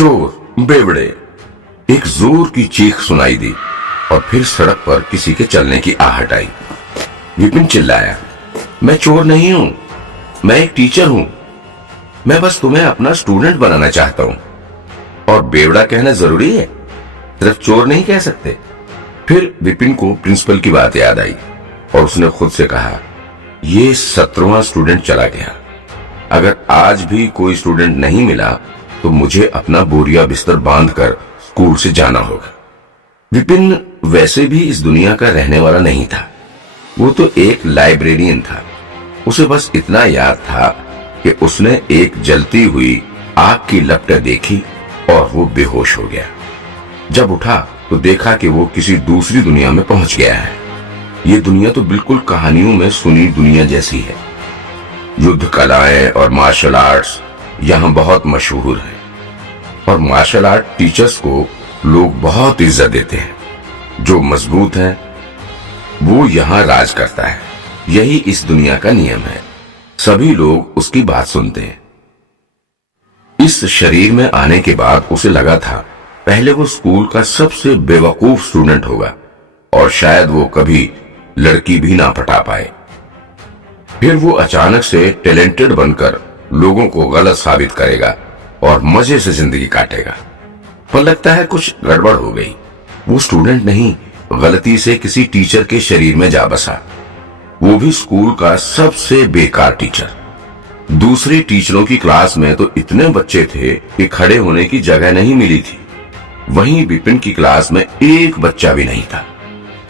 चोर, बेवड़े। एक जोर की चीख सुनाई दी और फिर सड़क पर किसी के चलने की आहट आई। विपिन चिल्लाया, मैं चोर नहीं हूं, मैं एक टीचर हूं। मैं बस तुम्हें अपना स्टूडेंट बनाना चाहता हूं। और बेवड़ा कहना जरूरी है? सिर्फ चोर नहीं कह सकते। फिर विपिन को प्रिंसिपल की बात याद आई और उसने खुद से कहा, ये 17वां स्टूडेंट चला गया। अगर आज भी कोई स्टूडेंट नहीं मिला तो मुझे अपना बोरिया बिस्तर बांधकर स्कूल से जाना होगा। विपिन वैसे भी इस दुनिया का रहने वाला नहीं था। वो तो एक लाइब्रेरियन था। उसे बस इतना याद था कि उसने एक जलती हुई आग की लपटें देखी और वो बेहोश हो गया। जब उठा तो देखा कि वो किसी दूसरी दुनिया में पहुंच गया है। ये दुनिया तो बिल्कुल कहानियों में सुनी दुनिया जैसी है। युद्ध कलाएं और मार्शल आर्ट्स यहाँ बहुत मशहूर है और मार्शल आर्ट टीचर्स को लोग बहुत इज्जत देते हैं। जो मजबूत है वो यहाँ राज करता है। यही इस दुनिया का नियम है। सभी लोग उसकी बात सुनते हैं। इस शरीर में आने के बाद उसे लगा था पहले वो स्कूल का सबसे बेवकूफ स्टूडेंट होगा और शायद वो कभी लड़की भी ना पटा पाए। फिर वो अचानक से टैलेंटेड बनकर लोगों को गलत साबित करेगा और मजे से जिंदगी काटेगा। पर लगता है कुछ गड़बड़ हो गई। वो स्टूडेंट नहीं, गलती से किसी टीचर के शरीर में जा बसा, वो भी स्कूल का सबसे बेकार टीचर। दूसरी टीचरों की क्लास में तो इतने बच्चे थे कि खड़े होने की जगह नहीं मिली थी। वहीं विपिन की क्लास में एक बच्चा भी नहीं था।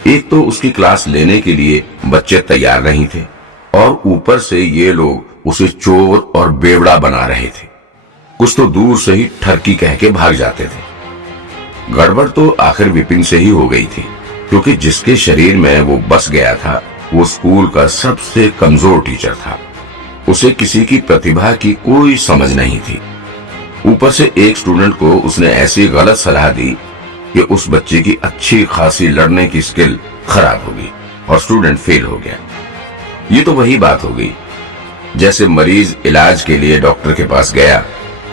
एक तो उसकी क्लास लेने के लिए बच्चे तैयार नहीं थे और ऊपर से ये लोग उसे चोर और बेवड़ा बना रहे थे। कुछ तो दूर से ही ठरकी कह के भाग जाते थे। गड़बड़ तो आखिर विपिन से ही हो गई थी, क्योंकि जिसके शरीर में वो बस गया था वो स्कूल का सबसे कमजोर टीचर था। उसे किसी की प्रतिभा की कोई समझ नहीं थी। ऊपर से एक स्टूडेंट को उसने ऐसी गलत सलाह दी कि उस बच्चे की अच्छी खासी लड़ने की स्किल खराब हो गई और स्टूडेंट फेल हो गया। ये तो वही बात हो गई जैसे मरीज इलाज के लिए डॉक्टर के पास गया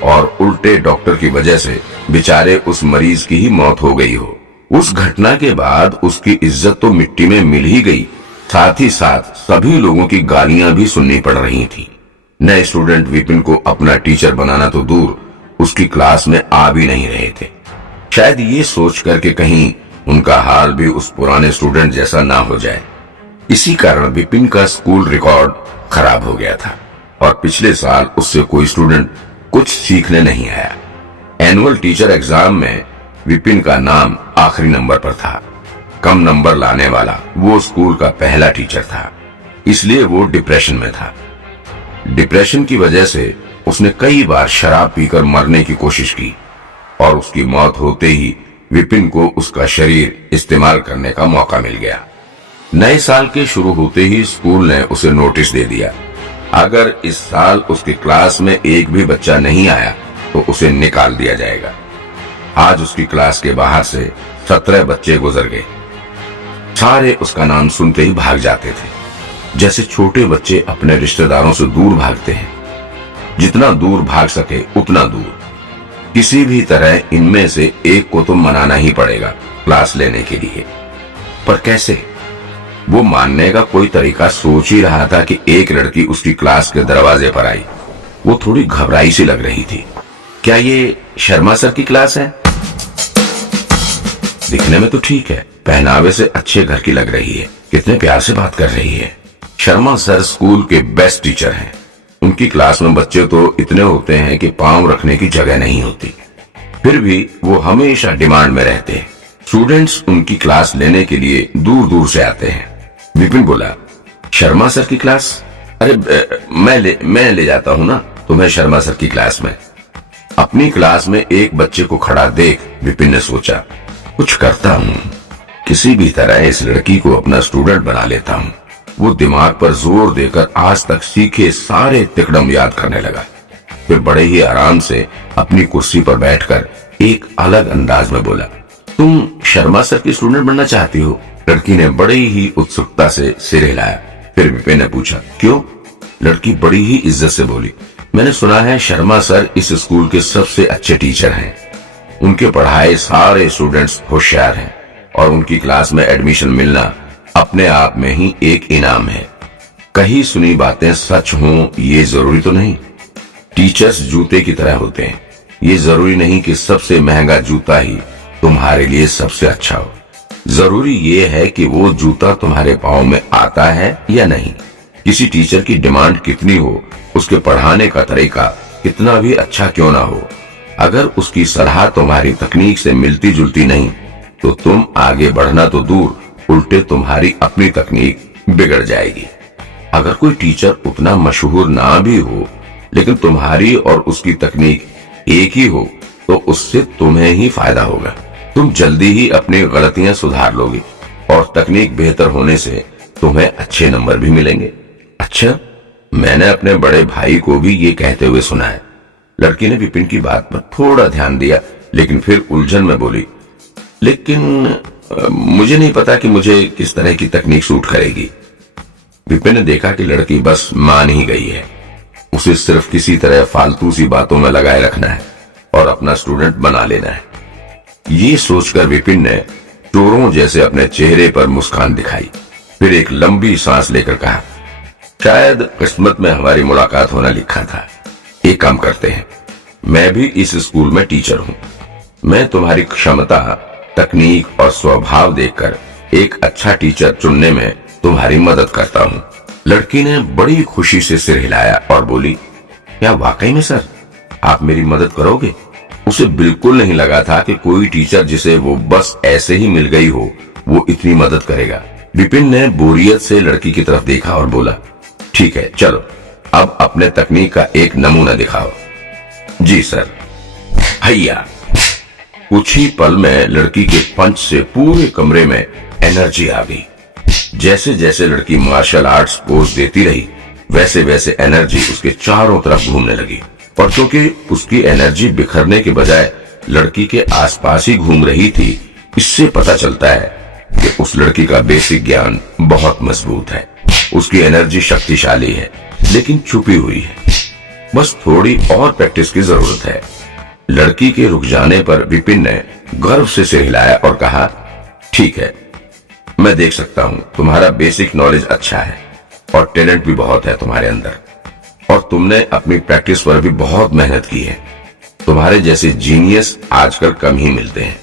और उल्टे डॉक्टर की वजह से बेचारे उस मरीज की ही मौत हो गई हो। उस घटना के बाद उसकी इज्जत तो मिट्टी में मिल ही गई, साथ ही साथ सभी लोगों की गालियां भी सुननी पड़ रही थी। नए स्टूडेंट विपिन को अपना टीचर बनाना तो दूर, उसकी क्लास में आ भी नहीं रहे थे। शायद ये सोच कर के कहीं उनका हाल भी उस पुराने स्टूडेंट जैसा ना हो जाए। इसी कारण विपिन का स्कूल रिकॉर्ड खराब हो गया था और पिछले साल उससे कोई स्टूडेंट कुछ सीखने नहीं आया। एनुअल टीचर एग्जाम में विपिन का नाम आखिरी नंबर पर था। कम नंबर लाने वाला वो स्कूल का पहला टीचर था, इसलिए वो डिप्रेशन में था। डिप्रेशन की वजह से उसने कई बार शराब पीकर मरने की कोशिश की और उसकी मौत होते ही विपिन को उसका शरीर इस्तेमाल करने का मौका मिल गया। नए साल के शुरू होते ही स्कूल ने उसे नोटिस दे दिया, अगर इस साल उसकी क्लास में एक भी बच्चा नहीं आया तो उसे निकाल दिया जाएगा। आज उसकी क्लास के बाहर से 17 बच्चे गुजर गए। सारे उसका नाम सुनते ही भाग जाते थे, जैसे छोटे बच्चे अपने रिश्तेदारों से दूर भागते हैं। जितना दूर भाग सके उतना दूर। किसी भी तरह इनमें से एक को तो मनाना ही पड़ेगा क्लास लेने के लिए। पर कैसे? वो मानने का कोई तरीका सोच ही रहा था कि एक लड़की उसकी क्लास के दरवाजे पर आई। वो थोड़ी घबराई सी लग रही थी। क्या ये शर्मा सर की क्लास है? दिखने में तो ठीक है, पहनावे से अच्छे घर की लग रही है, कितने प्यार से बात कर रही है। शर्मा सर स्कूल के बेस्ट टीचर हैं। उनकी क्लास में बच्चे तो इतने होते हैं कि पांव रखने की जगह नहीं होती, फिर भी वो हमेशा डिमांड में रहते हैं। स्टूडेंट्स उनकी क्लास लेने के लिए दूर दूर से आते हैं। विपिन बोला, शर्मा सर की क्लास? अरे मैं ले जाता हूँ ना तुम्हें शर्मा सर की क्लास में। अपनी क्लास में एक बच्चे को खड़ा देख विपिन ने सोचा, कुछ करता हूँ, किसी भी तरह इस लड़की को अपना स्टूडेंट बना लेता हूँ। वो दिमाग पर जोर देकर आज तक सीखे सारे तिकड़म याद करने लगा। फिर बड़े ही आराम से अपनी कुर्सी पर बैठकर एक अलग अंदाज में बोला, तुम शर्मा सर की स्टूडेंट बनना चाहती हो? लड़की ने बड़ी ही उत्सुकता से सिर हिलाया। फिर विपिन ने पूछा, क्यों? लड़की बड़ी ही इज्जत से बोली, मैंने सुना है शर्मा सर इस स्कूल के सबसे अच्छे टीचर हैं। उनके पढ़ाए सारे स्टूडेंट्स होशियार हैं और उनकी क्लास में एडमिशन मिलना अपने आप में ही एक इनाम है। कही सुनी बातें सच हों ये जरूरी तो नहीं। टीचर्स जूते की तरह होते हैं, ये जरूरी नहीं कि सबसे महंगा जूता ही तुम्हारे लिए सबसे अच्छा हो। जरूरी ये है कि वो जूता तुम्हारे पाँव में आता है या नहीं। किसी टीचर की डिमांड कितनी हो, उसके पढ़ाने का तरीका कितना भी अच्छा क्यों ना हो, अगर उसकी सलाह तुम्हारी तकनीक से मिलती जुलती नहीं तो तुम आगे बढ़ना तो दूर, उल्टे तुम्हारी अपनी तकनीक बिगड़ जाएगी। अगर कोई टीचर उतना मशहूर ना भी हो लेकिन तुम्हारी और उसकी तकनीक एक ही हो तो उससे तुम्हें ही फायदा होगा। तुम जल्दी ही अपनी गलतियां सुधार लोगे और तकनीक बेहतर होने से तुम्हें अच्छे नंबर भी मिलेंगे। अच्छा, मैंने अपने बड़े भाई को भी ये कहते हुए सुना है। लड़की ने विपिन की बात पर थोड़ा ध्यान दिया लेकिन फिर उलझन में बोली, लेकिन मुझे नहीं पता कि मुझे किस तरह की तकनीक सूट करेगी। विपिन ने देखा कि लड़की बस मान ही गई है, उसे सिर्फ किसी तरह फालतू सी बातों में लगाए रखना है और अपना स्टूडेंट बना लेना है। ये सोचकर विपिन ने चोरों जैसे अपने चेहरे पर मुस्कान दिखाई, फिर एक लंबी सांस लेकर कहा, शायद किस्मत में हमारी मुलाकात होना लिखा था। एक काम करते हैं, मैं भी इस स्कूल में टीचर हूँ। मैं तुम्हारी क्षमता, तकनीक और स्वभाव देखकर एक अच्छा टीचर चुनने में तुम्हारी मदद करता हूँ। लड़की ने बड़ी खुशी से सिर हिलाया और बोली, क्या वाकई में सर, आप मेरी मदद करोगे? उसे बिल्कुल नहीं लगा था कि कोई टीचर जिसे वो बस ऐसे ही मिल गई हो वो इतनी मदद करेगा। विपिन ने बोरियत से लड़की की तरफ देखा और बोला, ठीक है, चलो अब अपने तकनीक का एक नमूना दिखाओ। जी सर। हैया। कुछ ही पल में लड़की के पंच से पूरे कमरे में एनर्जी आ गई। जैसे जैसे लड़की मार्शल आर्ट्स पोज देती रही वैसे वैसे एनर्जी उसके चारों तरफ घूमने लगी, और क्योंकि उसकी एनर्जी बिखरने के बजाय लड़की के आसपास ही घूम रही थी, इससे पता चलता है कि उस लड़की का बेसिक ज्ञान बहुत मजबूत है। उसकी एनर्जी शक्तिशाली है लेकिन छुपी हुई है, बस थोड़ी और प्रैक्टिस की जरूरत है। लड़की के रुक जाने पर विपिन ने गर्व से सिर हिलाया और कहा, ठीक है, मैं देख सकता हूँ तुम्हारा बेसिक नॉलेज अच्छा है और टैलेंट भी बहुत है तुम्हारे अंदर, और तुमने अपनी प्रैक्टिस पर भी बहुत मेहनत की है। तुम्हारे जैसे जीनियस आजकल कम ही मिलते हैं।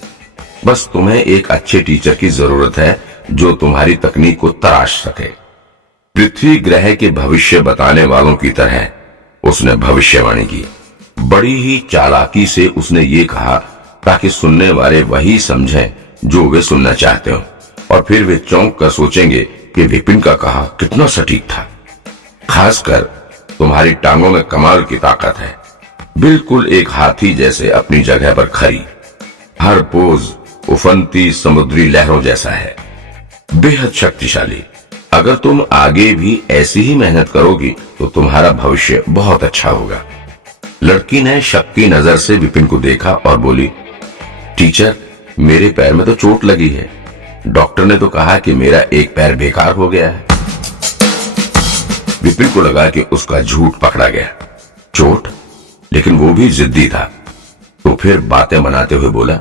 बस तुम्हें एक अच्छे टीचर की जरूरत है जो तुम्हारी तकनीक को तराश सके। पृथ्वी ग्रह के भविष्य बताने वालों की तरह उसने भविष्यवाणी की। बड़ी ही चालाकी से उसने ये कहा ताकि सुनने वाले वही समझें जो वे सुनना चाहते हो, और फिर वे चौंक कर सोचेंगे कि विपिन का कहा कितना सटीक था। खासकर तुम्हारी टांगों में कमाल की ताकत है, बिल्कुल एक हाथी जैसे अपनी जगह पर खड़ी। हर पोज उफनती समुद्री लहरों जैसा है, बेहद शक्तिशाली। अगर तुम आगे भी ऐसी ही मेहनत करोगी तो तुम्हारा भविष्य बहुत अच्छा होगा। लड़की ने शक की नजर से विपिन को देखा और बोली, टीचर, मेरे पैर में तो चोट लगी है। डॉक्टर ने तो कहा कि मेरा एक पैर बेकार हो गया है। विपिन को लगा कि उसका झूठ पकड़ा गया। चोट? लेकिन वो भी जिद्दी था, तो फिर बातें बनाते हुए बोला,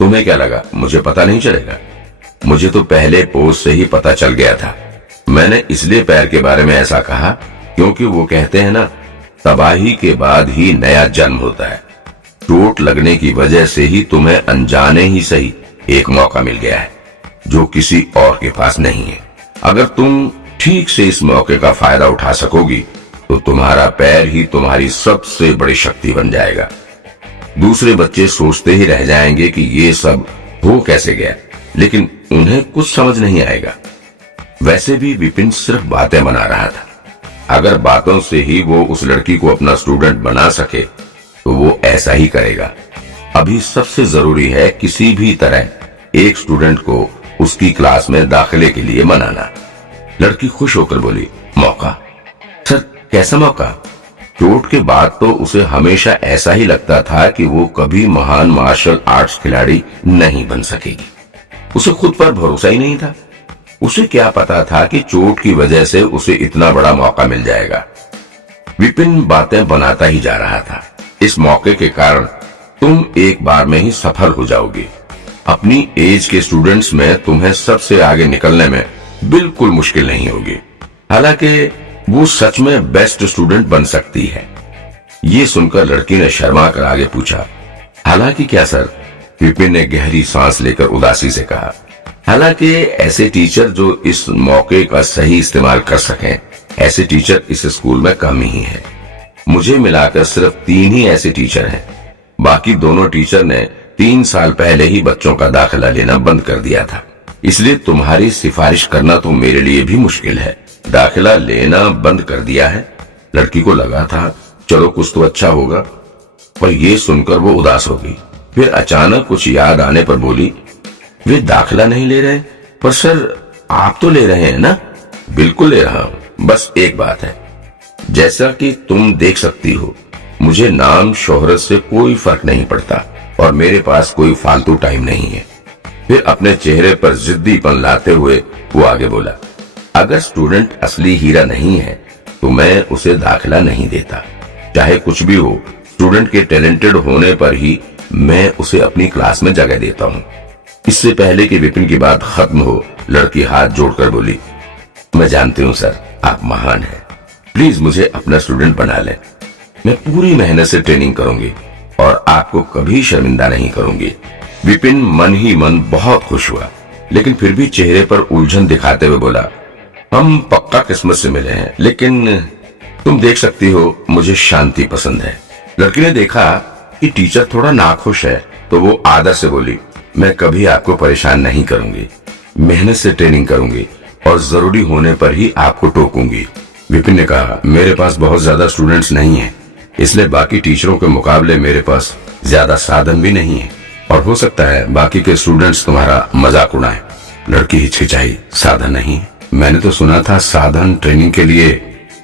तुम्हें क्या लगा मुझे पता नहीं चलेगा? मुझे तो पहले पोज से ही पता चल गया था। मैंने इसलिए पैर के बारे में ऐसा कहा क्योंकि वो कहते हैं ना, तबाही के बाद ही नया जन्म होता है। चोट लगने की वजह से ही तुम्हें अनजाने ही सही एक मौका मिल गया है जो किसी और के पास नहीं है। अगर तुम ठीक से इस मौके का फायदा उठा सकोगी तो तुम्हारा पैर ही तुम्हारी सबसे बड़ी शक्ति बन जाएगा। दूसरे बच्चे सोचते ही रह जाएंगे कि ये सब हो कैसे गया, लेकिन उन्हें कुछ समझ नहीं आएगा। वैसे भी विपिन सिर्फ बातें बना रहा था। अगर बातों से ही वो उस लड़की को अपना स्टूडेंट बना सके तो वो ऐसा ही करेगा। अभी सबसे जरूरी है किसी भी तरह एक स्टूडेंट को उसकी क्लास में दाखिले के लिए मनाना। लड़की खुश होकर बोली, मौका? सर, कैसा मौका? चोट के बाद तो उसे हमेशा ऐसा ही लगता था कि वो कभी महान मार्शल आर्ट्स खिलाड़ी नहीं बन सकेगी। उसे खुद पर भरोसा ही नहीं था। उसे क्या पता था कि चोट की वजह से उसे इतना बड़ा मौका मिल जाएगा। विपिन बातें बनाता ही जा रहा था। इस मौके के कारण तुम एक बार में ही सफल हो जाओगे। अपनी एज के स्टूडेंट्स में तुम्हें सबसे आगे निकलने में बिल्कुल मुश्किल नहीं होगी। हालांकि वो सच में बेस्ट स्टूडेंट बन सकती है। ये सुनकर लड़की ने शर्मा कर आगे पूछा, हालांकि क्या सर? विपिन ने गहरी सांस लेकर उदासी से कहा, हालांकि ऐसे टीचर जो इस मौके का सही इस्तेमाल कर सकें, ऐसे टीचर इस स्कूल में कम ही है। मुझे मिलाकर सिर्फ 3 ही ऐसे टीचर हैं। बाकी दोनों टीचर ने 3 साल पहले ही बच्चों का दाखिला लेना बंद कर दिया था। इसलिए तुम्हारी सिफारिश करना तो मेरे लिए भी मुश्किल है। दाखिला लेना बंद कर दिया है? लड़की को लगा था चलो कुछ तो अच्छा होगा, पर यह सुनकर वो उदास हो गई। फिर अचानक कुछ याद आने पर बोली, वे दाखिला नहीं ले रहे? पर सर आप तो ले रहे हैं ना? बिल्कुल ले रहा हूं, बस एक बात है, जैसा कि तुम देख सकती हो, मुझे नाम शोहरत से कोई फर्क नहीं पड़ता और मेरे पास कोई फालतू टाइम नहीं है। फिर अपने चेहरे पर जिद्दीपन लाते हुए वो आगे बोला, अगर स्टूडेंट असली हीरा नहीं है तो मैं उसे दाखिला नहीं देता। चाहे कुछ भी हो, स्टूडेंट के टैलेंटेड होने पर ही मैं उसे अपनी क्लास में जगह देता हूँ। इससे पहले कि विपिन की बात खत्म हो, लड़की हाथ जोड़कर बोली, मैं जानती हूँ सर, आप महान हैं। प्लीज मुझे अपना स्टूडेंट बना लें। मैं पूरी मेहनत से ट्रेनिंग करूंगी और आपको कभी शर्मिंदा नहीं करूंगी। विपिन मन ही मन बहुत खुश हुआ, लेकिन फिर भी चेहरे पर उलझन दिखाते हुए बोला, हम पक्का किस्मत से मिले हैं, लेकिन तुम देख सकती हो मुझे शांति पसंद है। लड़की ने देखा कि टीचर थोड़ा नाखुश है, तो वो आदर से बोली, मैं कभी आपको परेशान नहीं करूंगी, मेहनत से ट्रेनिंग करूंगी और जरूरी होने पर ही आपको टोकूंगी। विपिन ने कहा, मेरे पास बहुत ज्यादा स्टूडेंट्स नहीं हैं, इसलिए बाकी टीचरों के मुकाबले मेरे पास ज्यादा साधन भी नहीं है और हो सकता है बाकी के स्टूडेंट्स तुम्हारा मजाक उड़ाएं। लड़की हिचकिचाई, साधन नहीं? मैंने तो सुना था साधन ट्रेनिंग के लिए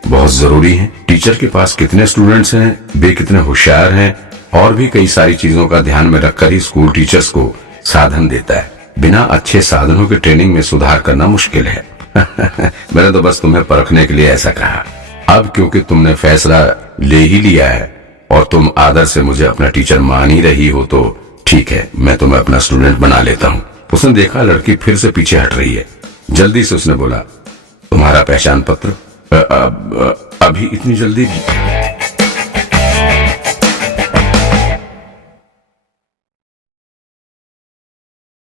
बहुत जरूरी है। टीचर के पास कितने स्टूडेंट्स हैं, वे कितने होशियार हैं और भी कई सारी चीजों का ध्यान में रखकर ही स्कूल टीचर्स को साधन देता है। बिना अच्छे साधनों की ट्रेनिंग में सुधार करना मुश्किल है। मैंने तो बस तुम्हें परखने के लिए ऐसा कहा। अब क्योंकि तुमने फैसला ले ही लिया है और तुम आदर से मुझे अपना टीचर मान ही रही हो, तो ठीक है, मैं तुम्हें अपना स्टूडेंट बना लेता हूँ। उसने देखा लड़की फिर से पीछे हट रही है। जल्दी से उसने बोला, तुम्हारा पहचान पत्र? अभी इतनी जल्दी?